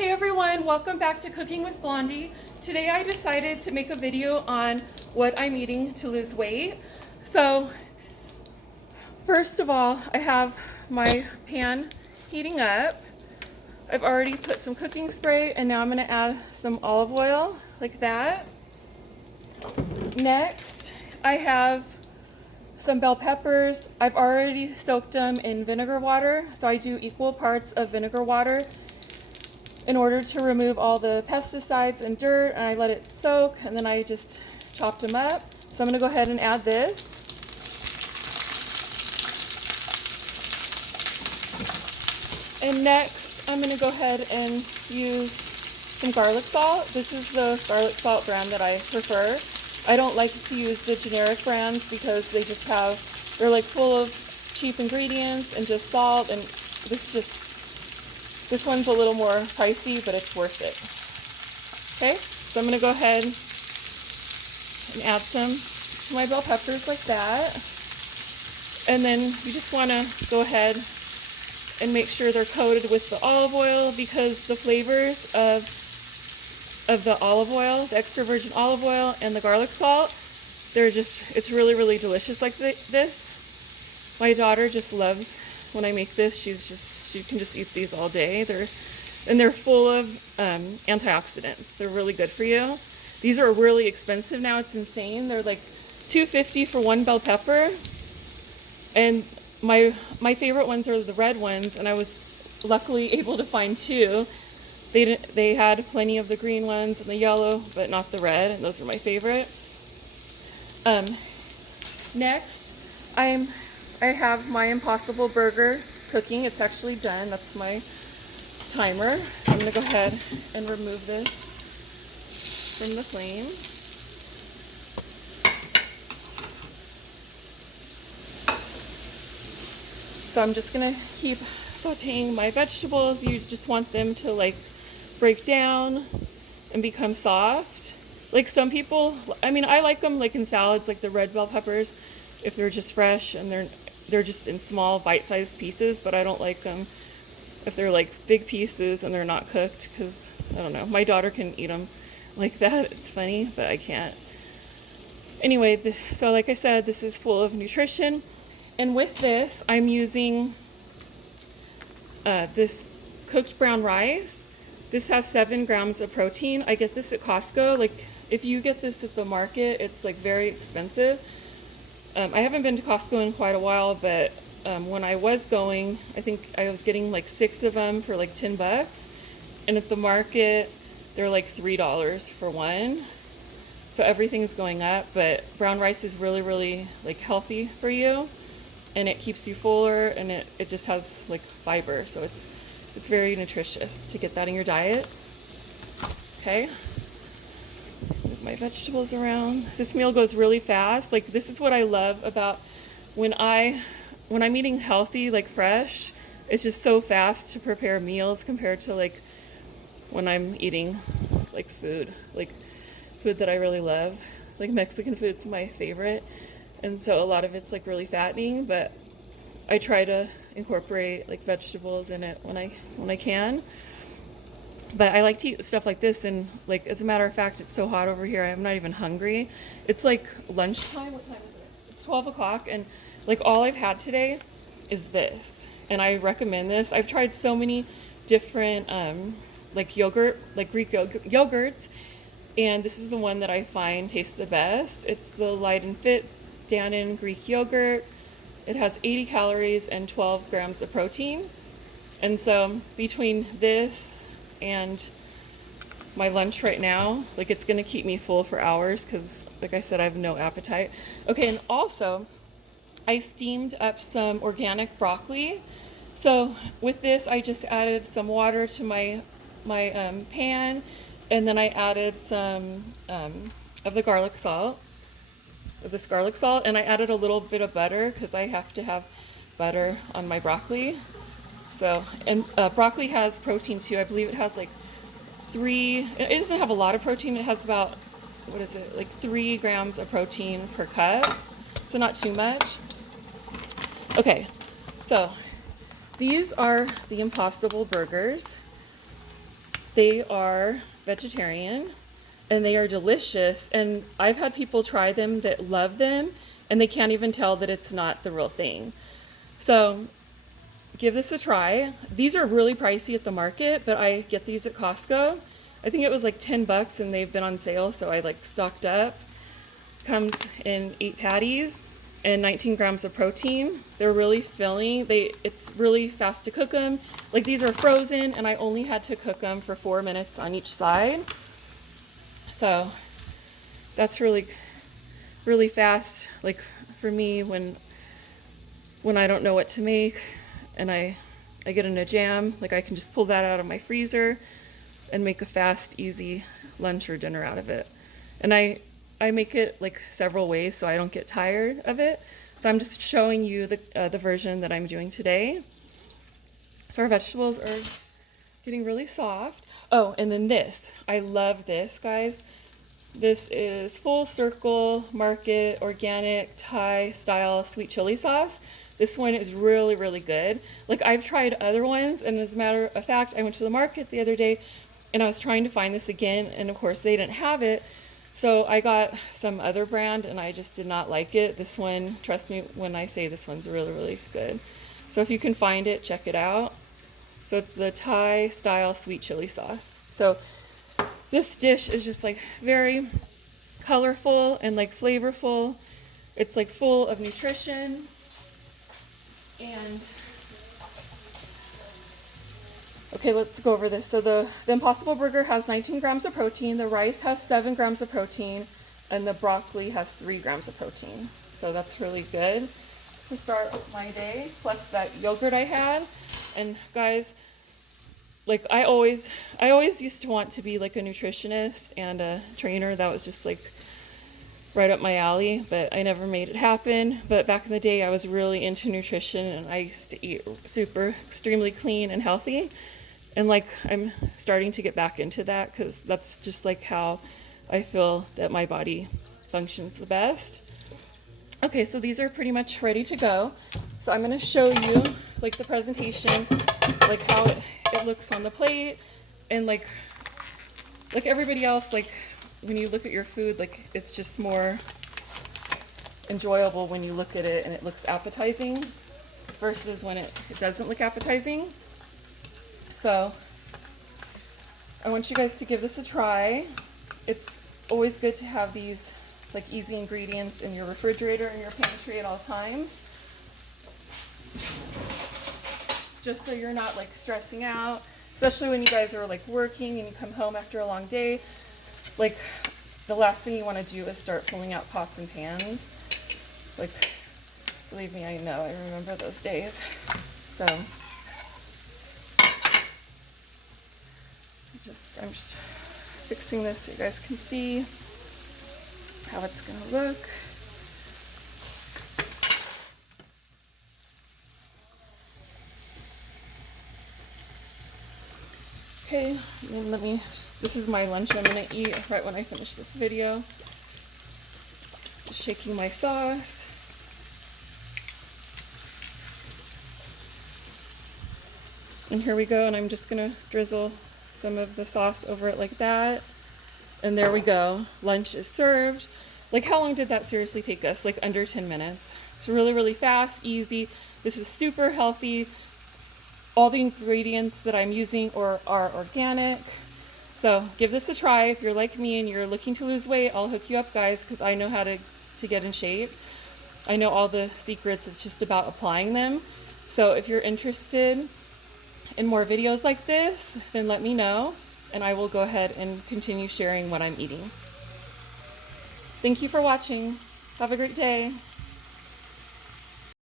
Hey everyone, welcome back to Cooking with Blondie. Today I decided to make a video on what I'm eating to lose weight. So first of all, I have my pan heating up. I've already put some cooking spray and now I'm going to add some olive oil like that. Next, I have some bell peppers. I've already soaked them in vinegar water, so I do equal parts of vinegar water in order to remove all the pesticides and dirt, and I let it soak, and then I just chopped them up. So I'm going to go ahead and add this. And next, I'm going to go ahead and use some garlic salt. This is the garlic salt brand that I prefer. I don't like to use the generic brands because they're like full of cheap ingredients and just salt, and this one's a little more pricey, but it's worth it. Okay, so I'm going to go ahead and add some to my bell peppers like that. And then you just want to go ahead and make sure they're coated with the olive oil, because the flavors of the olive oil, the extra virgin olive oil and the garlic salt, it's really, really delicious like this. My daughter just loves when I make this. She can just eat these all day. They're full of antioxidants. They're really good for you. These are really expensive now. It's insane. They're like $2.50 for one bell pepper. And my favorite ones are the red ones, and I was luckily able to find two. They had plenty of the green ones and the yellow, but not the red, and those are my favorite. Next, I have my Impossible Burger cooking. It's actually done. That's my timer. So I'm going to go ahead and remove this from the flame. So I'm just going to keep sauteing my vegetables. You just want them to like break down and become soft. Like some people, I like them like in salads, like the red bell peppers, if they're just fresh and they're just in small bite-sized pieces, but I don't like them if they're like big pieces and they're not cooked, because I don't know, my daughter can eat them like that. It's funny, but I can't. Anyway, so like I said, this is full of nutrition, and with this I'm using this cooked brown rice. This has 7 grams of protein. I get this at Costco. Like if you get this at the market, it's like very expensive. I haven't been to Costco in quite a while, but when I was going, I think I was getting like 6 of them for like $10. And at the market, they're like $3 for one. So everything's going up, but brown rice is really, really like healthy for you. And it keeps you fuller, and it just has like fiber. So it's very nutritious to get that in your diet. Okay. Move my vegetables around. This meal goes really fast. Like this is what I love about when I'm eating healthy, like fresh. It's just so fast to prepare meals compared to like when I'm eating like food that I really love. Like Mexican food's my favorite. And so a lot of it's like really fattening, but I try to incorporate like vegetables in it when I can. But I like to eat stuff like this, and like as a matter of fact, it's so hot over here, I'm not even hungry. It's like lunchtime. What time is it? It's 12 o'clock, and like all I've had today is this, and I recommend this. I've tried so many different like yogurt, like Greek yogurts, and this is the one that I find tastes the best. It's the Light and Fit Dannon Greek yogurt. It has 80 calories and 12 grams of protein. And so between this and my lunch right now, like it's gonna keep me full for hours, because like I said, I have no appetite. Okay, and also I steamed up some organic broccoli. So with this, I just added some water to my pan, and then I added some of this garlic salt, and I added a little bit of butter because I have to have butter on my broccoli. So, and broccoli has protein too. I believe it has like it doesn't have a lot of protein. It has about, like 3 grams of protein per cup. So not too much. Okay, so these are the Impossible Burgers. They are vegetarian and they are delicious. And I've had people try them that love them and they can't even tell that it's not the real thing. So give this a try. These are really pricey at the market, but I get these at Costco. I think it was like $10 and they've been on sale, so I like stocked up. Comes in 8 patties and 19 grams of protein. They're really filling. It's really fast to cook them. Like these are frozen and I only had to cook them for 4 minutes on each side. So that's really, really fast. Like for me, when I don't know what to make and I get in a jam, like I can just pull that out of my freezer and make a fast, easy lunch or dinner out of it. And I make it like several ways so I don't get tired of it. So I'm just showing you the version that I'm doing today. So our vegetables are getting really soft. Oh, and then this. I love this, guys. This is Full Circle Market Organic Thai Style Sweet Chili Sauce. This one is really, really good. Like I've tried other ones, and as a matter of fact, I went to the market the other day and I was trying to find this again, and of course they didn't have it. So I got some other brand and I just did not like it. This one, trust me when I say this one's really, really good. So if you can find it, check it out. So it's the Thai style sweet chili sauce. So this dish is just like very colorful and like flavorful. It's like full of nutrition. And okay, let's go over this. So the Impossible Burger has 19 grams of protein, the rice has 7 grams of protein, and the broccoli has 3 grams of protein. So that's really good to start my day, plus that yogurt I had. And guys, like I always used to want to be like a nutritionist and a trainer. That was just like right up my alley, but I never made it happen. But back in the day, I was really into nutrition and I used to eat extremely clean and healthy. And like I'm starting to get back into that because that's just like how I feel that my body functions the best. Okay, so these are pretty much ready to go. So I'm going to show you like the presentation, like how it looks on the plate, and like everybody else, like when you look at your food, like it's just more enjoyable when you look at it and it looks appetizing versus when it doesn't look appetizing. So I want you guys to give this a try. It's always good to have these like easy ingredients in your refrigerator and your pantry at all times, just so you're not like stressing out, especially when you guys are like working and you come home after a long day. Like the last thing you want to do is start pulling out pots and pans. Like, believe me, I know, I remember those days. So I'm just fixing this so you guys can see how it's gonna look. Okay, and then this is my lunch I'm gonna eat right when I finish this video. Just shaking my sauce. And here we go, and I'm just gonna drizzle some of the sauce over it like that. And there we go, lunch is served. Like how long did that seriously take us? Like under 10 minutes. It's really, really fast, easy. This is super healthy. All the ingredients that I'm using are organic. So give this a try. If you're like me and you're looking to lose weight, I'll hook you up, guys, because I know how to get in shape. I know all the secrets. It's just about applying them. So if you're interested in more videos like this, then let me know, and I will go ahead and continue sharing what I'm eating. Thank you for watching. Have a great day.